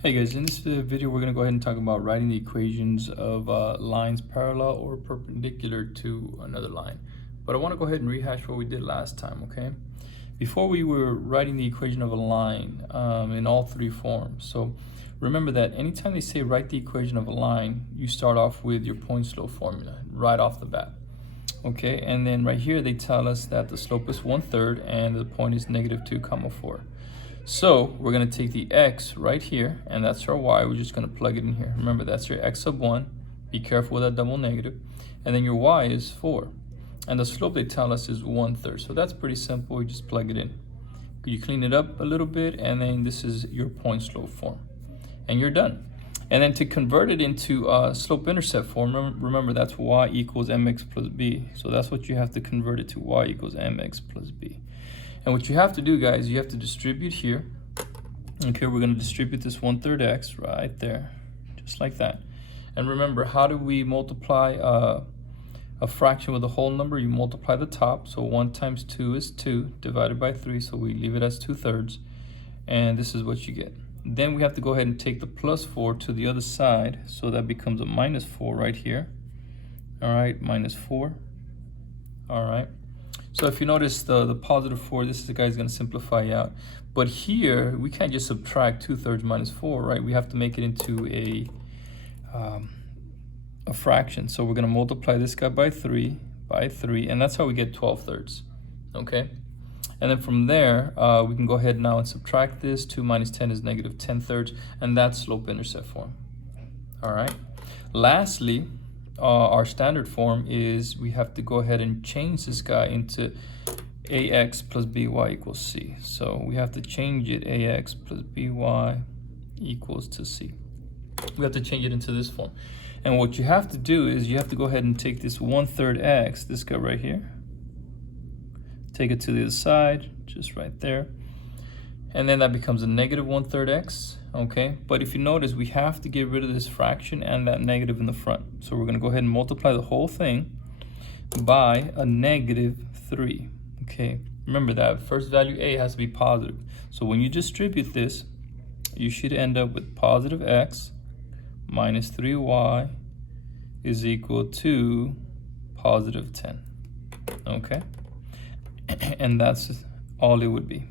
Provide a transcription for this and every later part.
Hey guys, in this video we're going to go ahead and talk about writing the equations of lines parallel or perpendicular to another line. But I want to go ahead and rehash what we did last time, okay? Before we were writing the equation of a line in all three forms. So remember that anytime they say write the equation of a line, you start off with your point slope formula right off the bat. Okay, and then right here they tell us that the slope is 1/3 and the point is -2, 4. So we're going to take the x right here, and that's our y. We're just going to plug it in here. Remember, that's your x sub 1. Be careful with that double negative. And then your y is 4. And the slope they tell us is 1/3. So that's pretty simple. You just plug it in. You clean it up a little bit, and then this is your point slope form. And you're done. And then to convert it into slope-intercept form, remember that's y equals mx plus b. So that's what you have to convert it to, y equals mx plus b. And what you have to do, guys, you have to distribute here. Okay, we're going to distribute this 1/3 x right there, just like that. And remember, how do we multiply a fraction with a whole number? You multiply the top. So 1 times 2 is 2 divided by 3. So we leave it as 2/3. And this is what you get. Then we have to go ahead and take the plus 4 to the other side. So that becomes a -4 right here. All right, -4. All right. So if you notice the positive 4, this is the guy's going to simplify out. But here, we can't just subtract 2/3 minus 4, right? We have to make it into a fraction. So we're going to multiply this guy by 3, and that's how we get 12/3, okay? And then from there, we can go ahead now and subtract this. 2 minus 10 is -10/3, and that's slope-intercept form, all right? Lastly, our standard form is we have to go ahead and change this guy into ax plus by equals c. So we have to change it, ax plus by equals to c. We have to change it into this form. And what you have to do is you have to go ahead and take this 1/3 x, this guy right here, take it to the other side, just right there. And then that becomes a -1/3 x, okay? But if you notice, we have to get rid of this fraction and that negative in the front. So we're gonna go ahead and multiply the whole thing by a -3, okay? Remember that first value a has to be positive. So when you distribute this, you should end up with positive x minus 3y is equal to positive 10, okay? And that's all it would be.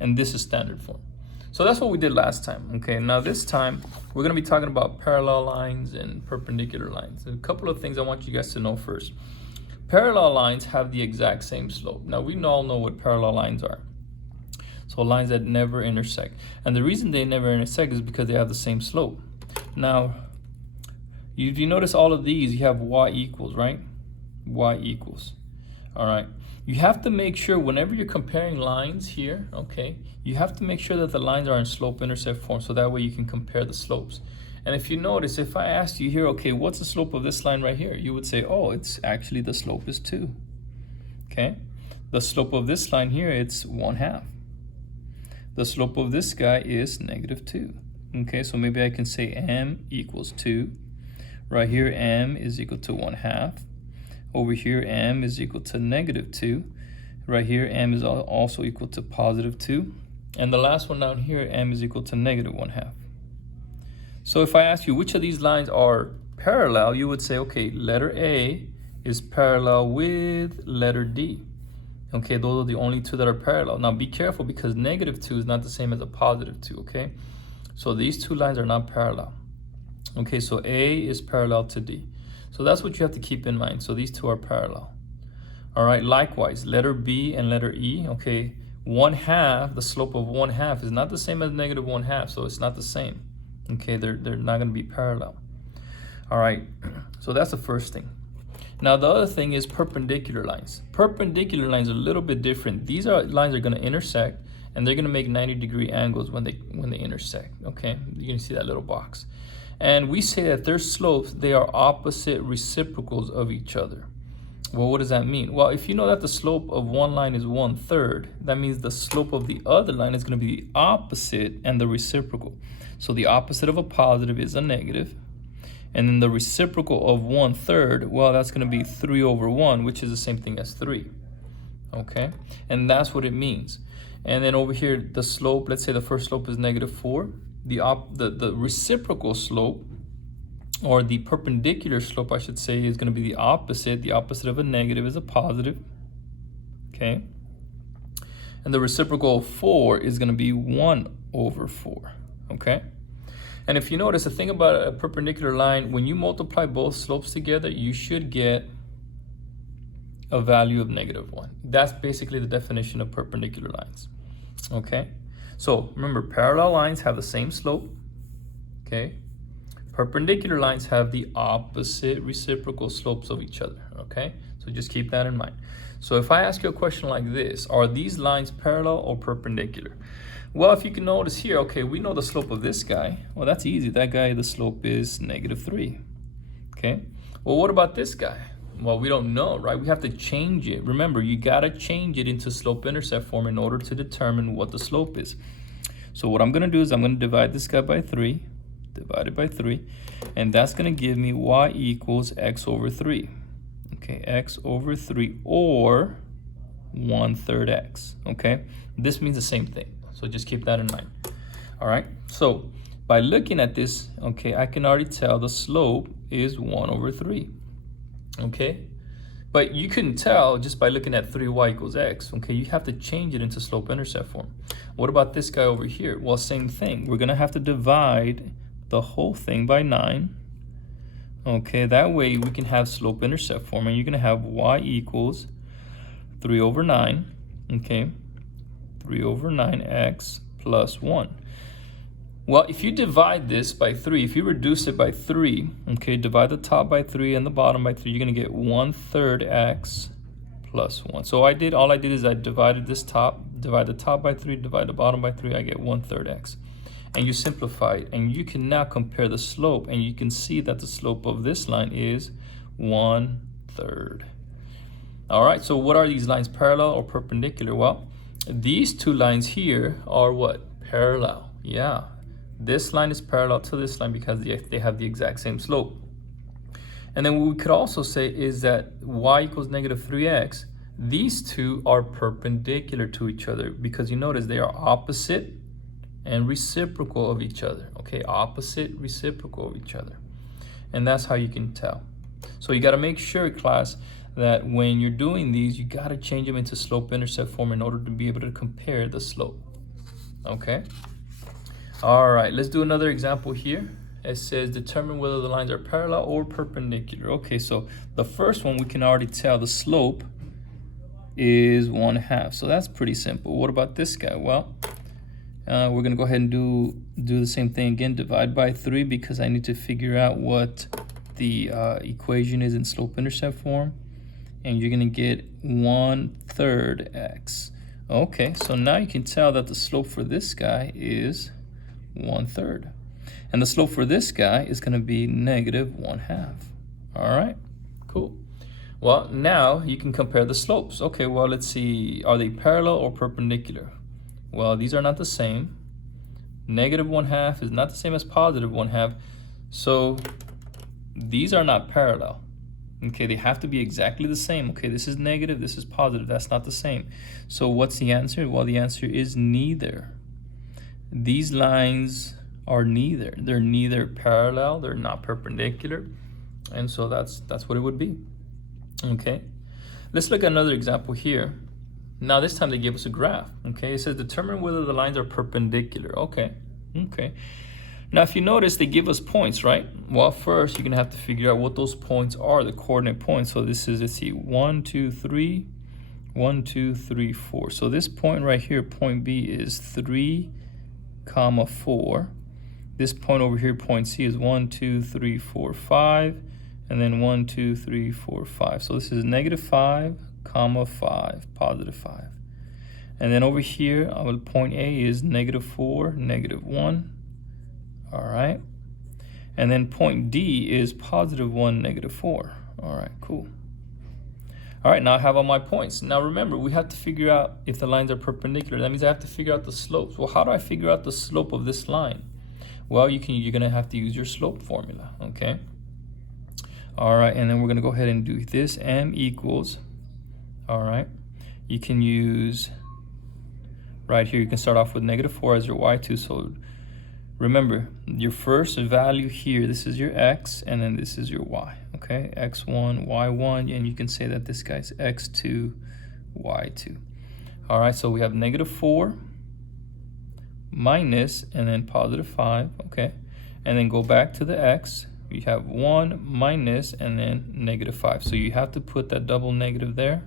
And this is standard form. So that's what we did last time, okay? Now this time, we're gonna be talking about parallel lines and perpendicular lines. A couple of things I want you guys to know first. Parallel lines have the exact same slope. Now we all know what parallel lines are. So lines that never intersect. And the reason they never intersect is because they have the same slope. Now, if you notice all of these, you have y equals, right? Y equals, all right? You have to make sure whenever you're comparing lines here, okay, you have to make sure that the lines are in slope-intercept form, so that way you can compare the slopes. And if you notice, if I asked you here, okay, what's the slope of this line right here? You would say, oh, it's actually the slope is 2, okay? The slope of this line here, it's 1/2. The slope of this guy is -2, okay? So maybe I can say m equals 2. Right here, m is equal to 1/2. Over here, m is equal to -2. Right here, m is also equal to +2. And the last one down here, m is equal to -1/2. So if I ask you which of these lines are parallel, you would say, okay, letter A is parallel with letter D. Okay, those are the only two that are parallel. Now be careful because -2 is not the same as a +2, okay? So these two lines are not parallel. Okay, so A is parallel to D. So that's what you have to keep in mind. So these two are parallel. All right, likewise, letter B and letter E, okay, 1/2, the slope of 1/2 is not the same as -1/2, so it's not the same. Okay, they're not gonna be parallel. All right, so that's the first thing. Now the other thing is perpendicular lines. Perpendicular lines are a little bit different. These lines are gonna intersect, and they're gonna make 90-degree angles when they intersect, okay? You can see that little box. And we say that their slopes, they are opposite reciprocals of each other. Well, what does that mean? Well, if you know that the slope of one line is 1/3, that means the slope of the other line is going to be the opposite and the reciprocal. So the opposite of a positive is a negative. And then the reciprocal of 1/3, well, that's going to be 3/1, which is the same thing as 3. Okay? And that's what it means. And then over here, the slope, let's say the first slope is -4. The reciprocal slope, or the perpendicular slope, I should say, is going to be the opposite. The opposite of a negative is a positive. Okay. And the reciprocal of 4 is going to be 1/4. Okay. And if you notice, the thing about a perpendicular line, when you multiply both slopes together, you should get a value of -1. That's basically the definition of perpendicular lines. Okay. So remember, parallel lines have the same slope. Okay. Perpendicular lines have the opposite reciprocal slopes of each other. Okay. So just keep that in mind. So if I ask you a question like this, are these lines parallel or perpendicular? Well, if you can notice here, okay, we know the slope of this guy. Well, that's easy. That guy, the slope is -3. Okay. Well, what about this guy? Well, we don't know, right? We have to change it. Remember, you got to change it into slope-intercept form in order to determine what the slope is. So what I'm going to do is I'm going to divide this guy by 3, divided by 3, and that's going to give me y equals x/3. Okay, x/3, or 1/3 x. Okay, this means the same thing. So just keep that in mind. All right, so by looking at this, okay, I can already tell the slope is 1/3. Okay, but you couldn't tell just by looking at 3y equals x. Okay, you have to change it into slope-intercept form. What about this guy over here? Well, same thing. We're gonna have to divide the whole thing by 9. Okay, that way we can have slope-intercept form, and you're gonna have y equals 3/9. Okay, 3/9x plus 1. Well, if you divide this by 3, if you reduce it by 3, okay, divide the top by 3 and the bottom by 3, you're going to get 1/3 x plus 1. So all I did is I divided this top, divide the top by 3, divide the bottom by 3, I get 1/3 x. And you simplify it, and you can now compare the slope, and you can see that the slope of this line is 1/3. All right, so what are these lines, parallel or perpendicular? Well, these two lines here are what? Parallel. Yeah. This line is parallel to this line because they have the exact same slope. And then what we could also say is that y equals -3x, these two are perpendicular to each other because you notice they are opposite and reciprocal of each other. Okay, opposite, reciprocal of each other. And that's how you can tell. So you got to make sure, class, that when you're doing these, you got to change them into slope-intercept form in order to be able to compare the slope. Okay? All right, let's do another example here. It says determine whether the lines are parallel or perpendicular. Okay, so the first one we can already tell the slope is 1/2. So that's pretty simple. What about this guy? Well, we're gonna go ahead and do the same thing again. Divide by 3 because I need to figure out what the equation is in slope-intercept form, and you're gonna get 1/3 x. Okay, so now you can tell that the slope for this guy is 1/3, and the slope for this guy is going to be -1/2. All right, cool. Well, now you can compare the slopes. Okay, well, let's see, are they parallel or perpendicular? Well, these are not the same. -1/2 is not the same as +1/2, so these are not parallel. Okay, they have to be exactly the same. Okay, this is negative, this is positive, that's not the same. So what's the answer? Well, the answer is neither. These lines are neither. They're neither parallel, they're not perpendicular, and so that's what it would be. Okay, let's look at another example here. Now this time they gave us a graph. Okay, it says determine whether the lines are perpendicular. Okay. Now if you notice, they give us points, right? Well, first you're gonna have to figure out what those points are, the coordinate points. So this is, let's see, 1, 2, 3, 1, 2, 3, 4. So this point right here, point B, is 3, 4. This point over here, point C, is 1, 2, 3, 4, 5, and then 1, 2, 3, 4, 5. So this is -5, 5, +5. And then over here, point A is -4, -1. All right. And then point D is +1, -4. All right, cool. All right, now I have all my points. Now remember, we have to figure out if the lines are perpendicular. That means I have to figure out the slopes. Well, how do I figure out the slope of this line? Well, you're gonna have to use your slope formula, okay? All right, and then we're gonna go ahead and do this. M equals, all right, you can use Right here, you can start off with -4 as your y2. So remember, your first value here, this is your x, and then this is your y, okay? x1, y1, and you can say that this guy's x2, y2. All right, so we have -4 minus, and then +5, okay? And then go back to the x. You have 1 minus, and then -5. So you have to put that double negative there.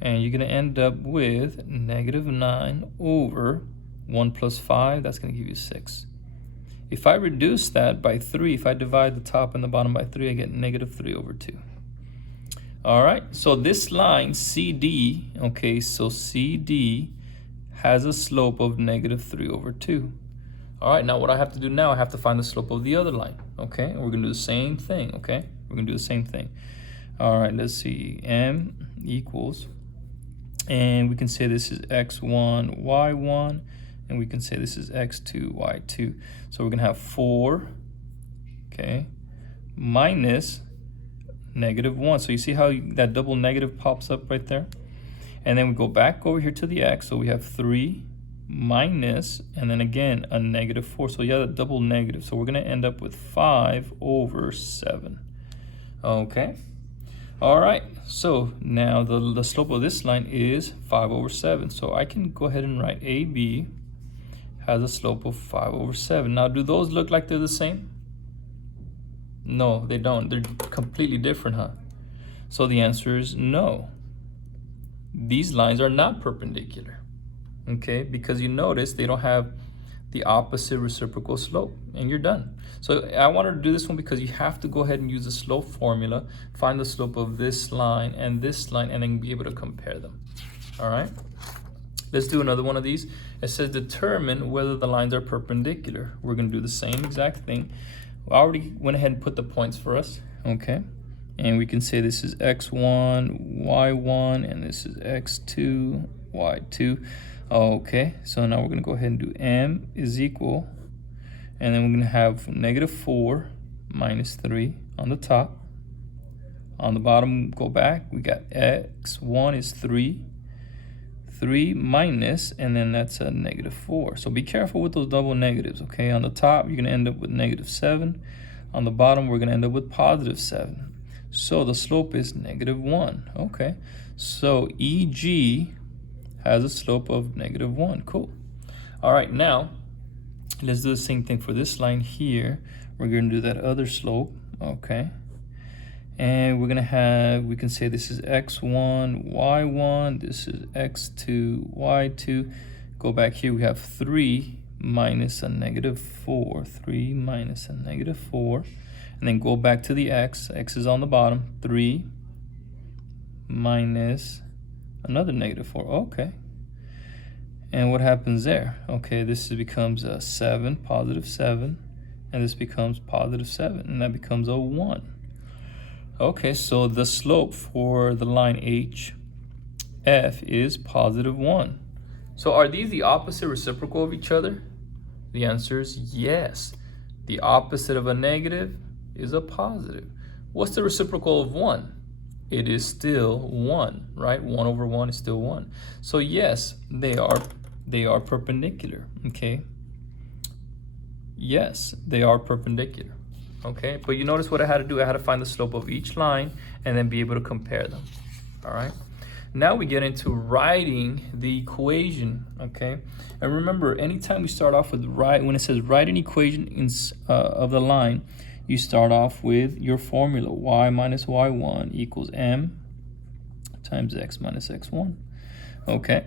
And you're going to end up with -9 over 1 plus 5. That's going to give you 6. If I reduce that by 3, if I divide the top and the bottom by 3, I get -3 over 2. All right, so this line CD, okay, so CD has a slope of -3 over 2. All right, now what I have to do now, I have to find the slope of the other line, okay? And we're going to do the same thing, okay? We're going to do the same thing. All right, let's see, M equals, and we can say this is x1, y1, and we can say this is x2, y2. So we're going to have 4, okay, minus -1. So you see how that double negative pops up right there? And then we go back over here to the x. So we have 3 minus, and then again, a -4. So you have a double negative. So we're going to end up with 5 over 7. Okay. All right. So now the slope of this line is 5 over 7. So I can go ahead and write AB has a slope of 5 over 7. Now, do those look like they're the same? No, they don't. They're completely different, huh? So the answer is no. These lines are not perpendicular, okay? Because you notice they don't have the opposite reciprocal slope, and you're done. So I wanted to do this one because you have to go ahead and use the slope formula, find the slope of this line, and then be able to compare them, all right? Let's do another one of these. It says determine whether the lines are perpendicular. We're going to do the same exact thing. I already went ahead and put the points for us, okay? And we can say this is x1, y1, and this is x2, y2. Okay, so now we're going to go ahead and do m is equal, and then we're going to have -4 minus 3 on the top. On the bottom, go back, we got x1 is 3 minus, and then that's a -4. So be careful with those double negatives, okay? On the top, you're going to end up with -7. On the bottom, we're going to end up with +7. So the slope is -1, okay? So EG has a slope of -1, cool. All right, now, let's do the same thing for this line here. We're going to do that other slope, okay? And we're going to have, we can say this is x1, y1, this is x2, y2. Go back here, we have 3 minus a -4, 3 minus a -4. And then go back to the x is on the bottom, 3 minus another -4, okay. And what happens there? Okay, this becomes a 7, +7, and this becomes +7, and that becomes a 1. Okay, so the slope for the line HF is +1. So are these the opposite reciprocal of each other? The answer is yes. The opposite of a negative is a positive. What's the reciprocal of 1? It is still 1, right? 1 over 1 is still 1. So yes, they are perpendicular, okay? Yes, they are perpendicular. Okay, but you notice what I had to do? I had to find the slope of each line and then be able to compare them, all right? Now we get into writing the equation, okay? And remember, anytime we start off with when it says write an equation of the line, you start off with your formula, y minus y1 equals m times x minus x1, okay?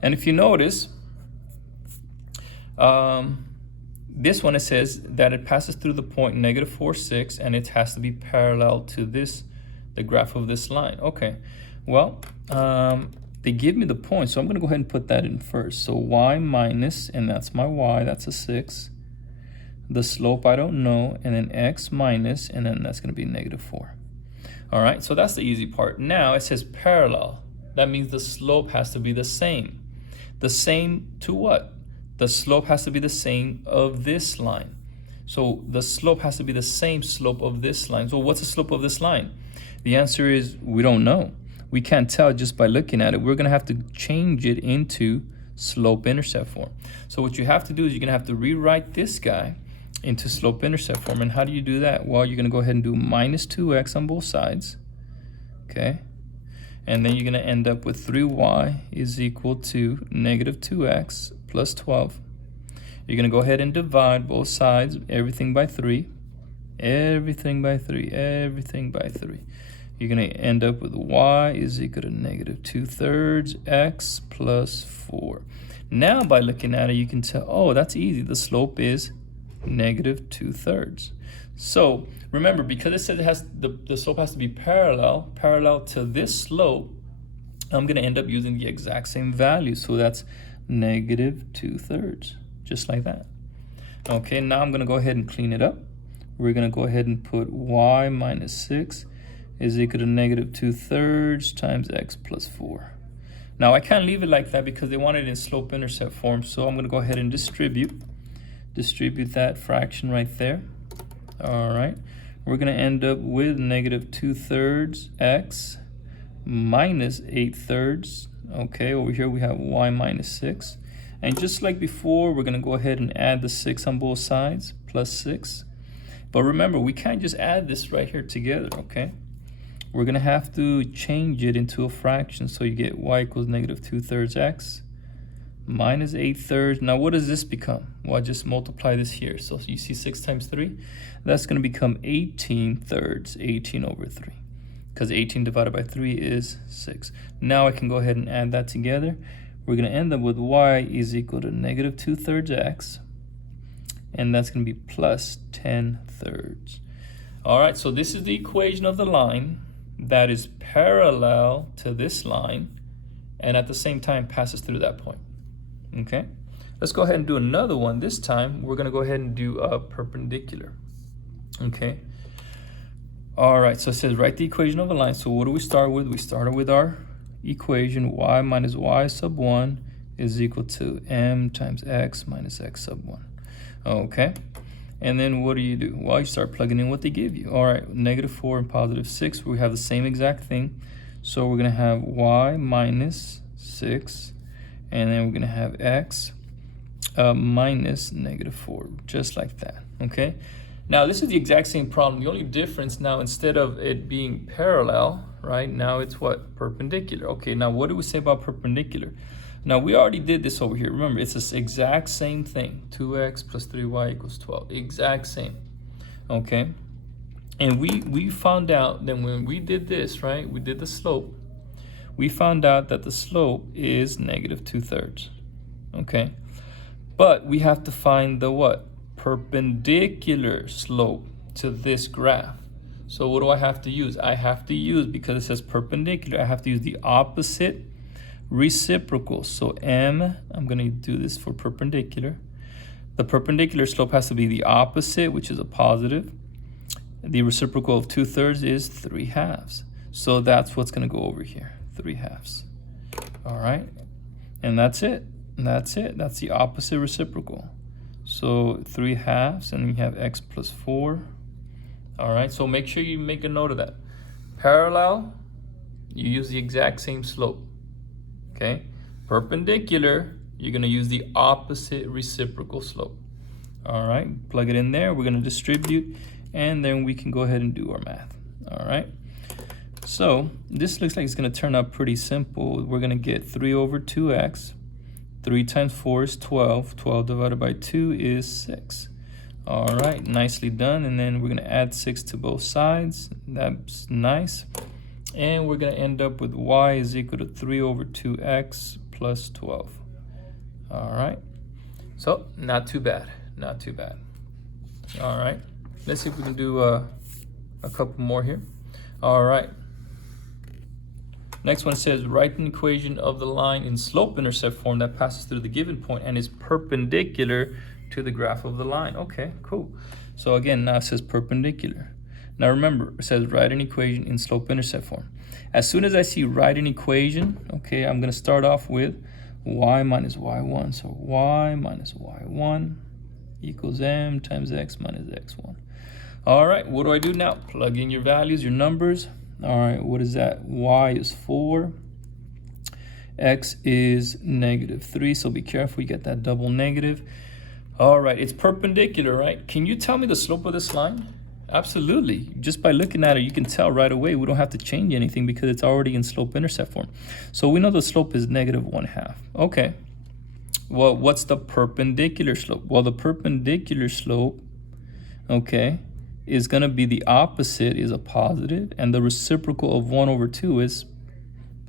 And if you notice, this one, it says that it passes through the point -4, 6, and it has to be parallel to the graph of this line. Okay, well, they give me the point, so I'm going to go ahead and put that in first. So y minus, and that's my y, that's a 6. The slope I don't know, and then x minus, and then that's going to be -4. All right, so that's the easy part. Now it says parallel. That means the slope has to be the same. The same to what? The slope has to be the same of this line. So the slope has to be the same slope of this line. So what's the slope of this line? The answer is we don't know. We can't tell just by looking at it. We're going to have to change it into slope-intercept form. So what you have to do is you're gonna have to rewrite this guy into slope-intercept form. And how do you do that? Well, you're gonna go ahead and do minus 2x on both sides, okay? And then you're gonna end up with 3y is equal to negative 2x plus 12. You're gonna go ahead and divide both sides, everything by 3, everything by 3, everything by 3. You're gonna end up with y is equal to negative 2/3 x plus 4. Now by looking at it, you can tell, oh, that's easy. The slope is negative 2/3. So remember, because it says it has the slope has to be parallel to this slope, I'm gonna end up using the exact same value. So that's negative 2/3, just like that. Okay, now I'm gonna go ahead and clean it up. We're gonna go ahead and put y minus 6 is equal to negative 2/3 times x plus 4. Now I can't leave it like that because they want it in slope-intercept form, so I'm gonna go ahead and distribute that fraction right there. All right, we're gonna end up with negative 2/3 x minus 8/3. Okay, over here we have y minus 6. And just like before, we're gonna go ahead and add the 6 on both sides, plus 6. But remember, we can't just add this right here together, okay? We're gonna have to change it into a fraction, so you get y equals negative 2/3 x minus 8/3. Now what does this become? Well, just multiply this here. So you see 6 times 3? That's gonna become 18/3, 18 over 3. Because 18 divided by 3 is 6. Now I can go ahead and add that together. We're gonna end up with y is equal to negative 2/3 x, and that's gonna be plus 10/3. All right, so this is the equation of the line that is parallel to this line and at the same time passes through that point. Okay, let's go ahead and do another one. This time we're gonna go ahead and do a perpendicular. Okay, all right, so it says write the equation of a line. So what do we start with? We started with our equation, y minus y sub 1 is equal to m times x minus x sub 1. Okay, and then what do? Well, you start plugging in what they give you. All right, negative 4 and positive 6, we have the same exact thing. So we're gonna have y minus 6, and then we're gonna have x minus negative 4, just like that, okay? Now this is the exact same problem. The only difference now, instead of it being parallel, right, now it's what? Perpendicular. Okay, now what do we say about perpendicular? Now we already did this over here. Remember, it's the exact same thing. 2x plus 3y equals 12. Exact same. Okay. And we found out that when we did this, right, we did the slope. We found out that the slope is negative 2/3. Okay. But we have to find the what? Perpendicular slope to this graph. So what do I have to use? I have to use, because it says perpendicular, I have to use the opposite reciprocal. So m, I'm going to do this for perpendicular. The perpendicular slope has to be the opposite, which is a positive. The reciprocal of 2/3 is 3/2. So that's what's going to go over here, 3/2. All right, and that's it. That's it. That's the opposite reciprocal. So 3/2, and then you have x plus 4. All right, so make sure you make a note of that. Parallel, you use the exact same slope. Okay, perpendicular, you're gonna use the opposite reciprocal slope. All right, plug it in there. We're gonna distribute, and then we can go ahead and do our math. All right, so this looks like it's gonna turn out pretty simple. We're gonna get 3 over 2x. 3 times 4 is 12. 12 divided by 2 is 6. All right, nicely done. And then we're gonna add 6 to both sides. That's nice. And we're gonna end up with y is equal to 3 over 2x plus 12. All right, so not too bad, not too bad. All right, let's see if we can do a couple more here. All right, next one says write an equation of the line in slope-intercept form that passes through the given point and is perpendicular to the graph of the line. Okay, cool. So again, now it says perpendicular. Now remember, it says write an equation in slope-intercept form. As soon as I see write an equation, okay, I'm going to start off with y minus y1. So y minus y1 equals m times x minus x1. All right, what do I do now? Plug in your values, your numbers. All right, what is that? Y is 4. x is -3, so be careful, you get that double negative. All right, it's perpendicular, right? Can you tell me the slope of this line? Absolutely. Just by looking at it, you can tell right away. We don't have to change anything because it's already in slope-intercept form. So we know the slope is -1/2. Okay. Well, what's the perpendicular slope? Well, the perpendicular slope, okay, is going to be the opposite is a positive, and the reciprocal of 1/2 is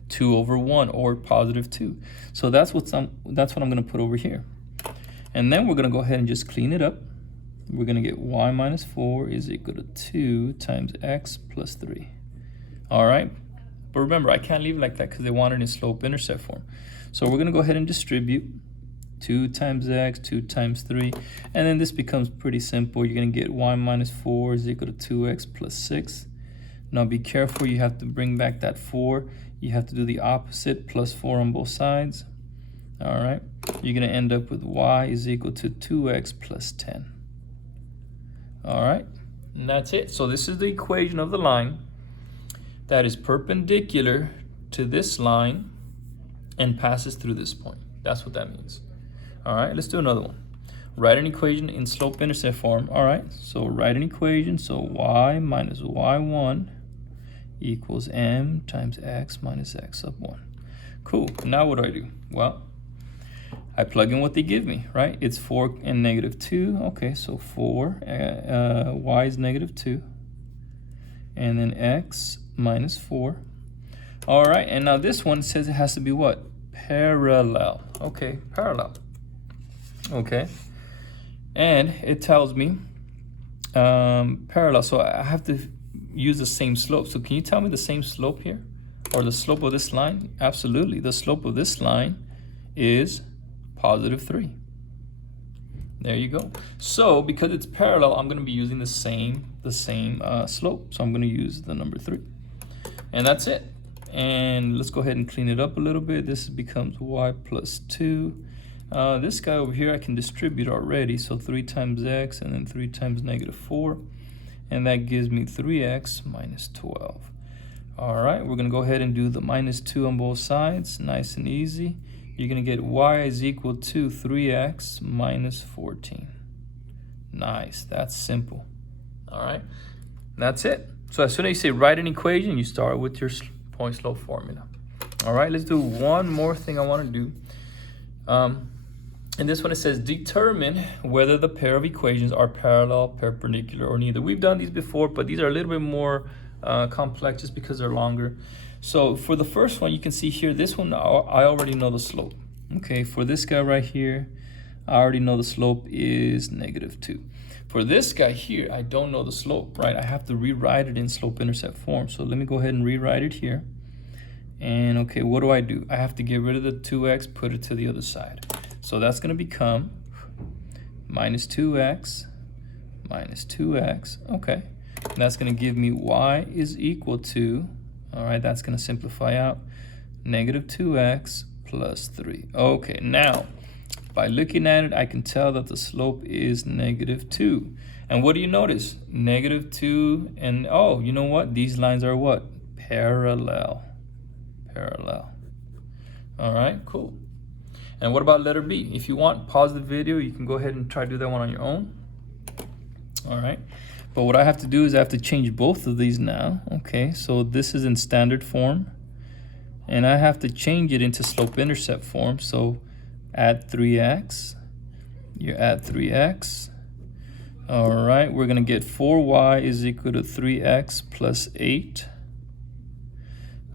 2/1, or +2. So that's what I'm going to put over here. And then we're going to go ahead and just clean it up. We're going to get y minus 4 is equal to 2 times x plus 3. All right. But remember, I can't leave it like that because they want it in slope-intercept form. So we're going to go ahead and distribute 2 times x, 2 times 3. And then this becomes pretty simple. You're going to get y minus 4 is equal to 2x plus 6. Now be careful. You have to bring back that 4. You have to do the opposite, plus 4 on both sides. All right. You're going to end up with y is equal to 2x plus 10. All right. And that's it. So this is the equation of the line that is perpendicular to this line and passes through this point. That's what that means. All right, let's do another one. Write an equation in slope-intercept form. All right, so write an equation. So y minus y1 equals m times x minus x sub 1. Cool. Now what do? Well, I plug in what they give me, right? It's 4 and -2. Okay, so 4, y is -2. And then x minus 4. All right, and now this one says it has to be what? Parallel. Okay, parallel. Okay, and it tells me parallel, so I have to use the same slope. So can you tell me the same slope here, or the slope of this line? Absolutely, the slope of this line is +3. There you go. So because it's parallel, I'm going to be using the same slope. So I'm going to use the number 3, and that's it. And let's go ahead and clean it up a little bit. This becomes y plus 2. This guy over here I can distribute already. So 3 times x and then 3 times -4. And that gives me 3x minus 12. All right, we're going to go ahead and do the -2 on both sides. Nice and easy. You're going to get y is equal to 3x minus 14. Nice, that's simple. All right, that's it. So as soon as you say write an equation, you start with your point slope formula. All right, let's do one more thing I want to do. And this one, it says determine whether the pair of equations are parallel, perpendicular, or neither. We've done these before, but these are a little bit more complex just because they're longer. So for the first one, you can see here, this one, I already know the slope. Okay, for this guy right here, I already know the slope is -2. For this guy here, I don't know the slope, right? I have to rewrite it in slope-intercept form. So let me go ahead and rewrite it here. And okay, what do? I have to get rid of the 2x, put it to the other side. So that's going to become -2x minus 2x. Okay, and that's going to give me y is equal to, all right, that's going to simplify out, -2x plus 3. Okay, now by looking at it, I can tell that the slope is -2. And what do you notice? -2, and oh, you know what? These lines are what? Parallel. Parallel. All right, cool. And what about letter B? If you want, pause the video. You can go ahead and try to do that one on your own. All right. But what I have to do is I have to change both of these now. Okay, so this is in standard form. And I have to change it into slope-intercept form. So add 3x. You add 3x. All right, we're going to get 4y is equal to 3x plus 8.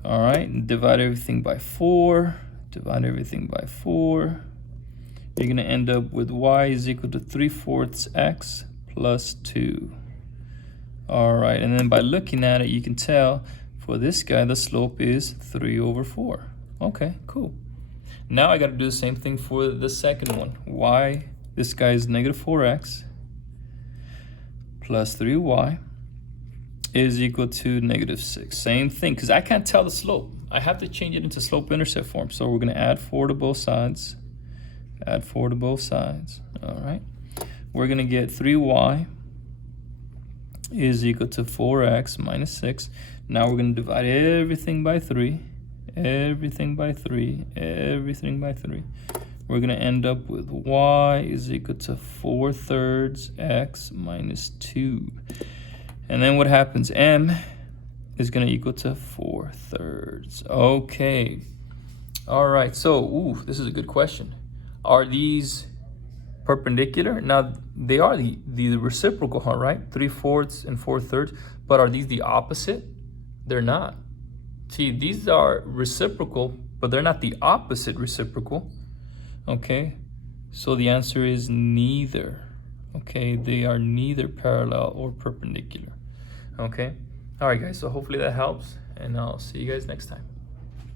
All right, and divide everything by 4. Divide everything by 4. You're going to end up with y is equal to 3/4 x plus 2. All right, and then by looking at it, you can tell for this guy, the slope is 3/4. Okay, cool. Now I got to do the same thing for the second one. Y, this guy is -4x plus 3y is equal to -6. Same thing, because I can't tell the slope. I have to change it into slope-intercept form. So we're going to add 4 to both sides. Add 4 to both sides. All right. We're going to get 3y is equal to 4x minus 6. Now we're going to divide everything by 3. everything by 3, everything by 3. We're going to end up with y is equal to 4/3 x minus 2. And then what happens? M is going to equal to 4/3. Okay. All right. So, this is a good question. Are these perpendicular? Now, they are the reciprocal, huh, right? 3/4 and 4/3. But are these the opposite? They're not. See, these are reciprocal, but they're not the opposite reciprocal. Okay, so the answer is neither. Okay, they are neither parallel or perpendicular. Okay, all right, guys, so hopefully that helps, and I'll see you guys next time.